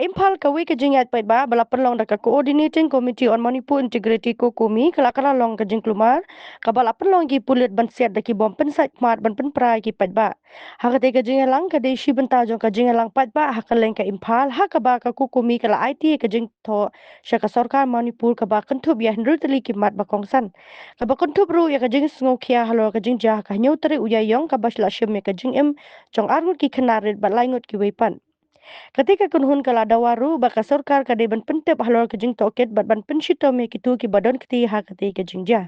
Imphal kawi ke jingat pai ba bala perlong da ka coordinating committee on Manipur integrity ko kumi kala kala long ka jing klumar ka bala perlong ki pulit ban set da ki bom pen sat mat ban pen prai ki pai ba ha ka te ka jingalang ka de shi ban ta jong ka jingalang pai ba ha ka leng ka Imphal ha ka ba ka ku kumi kala IT ka jing tho sha ka sarkar Manipur ka ba kan thup ya hnru tali ki mat ba kong san ka ba kan thup ru ya ka jing sngo khia halo ka jing ja ka nyau tari uya yong ka ba shla shim ka jing em chong arngut ki khanarit ba laingut ki weipan ketika kunhun kala dawaru baka sarkar kade ban pentep halor kejing toket bat ban penshito me kitu ki badon keti ha keti kejing ja.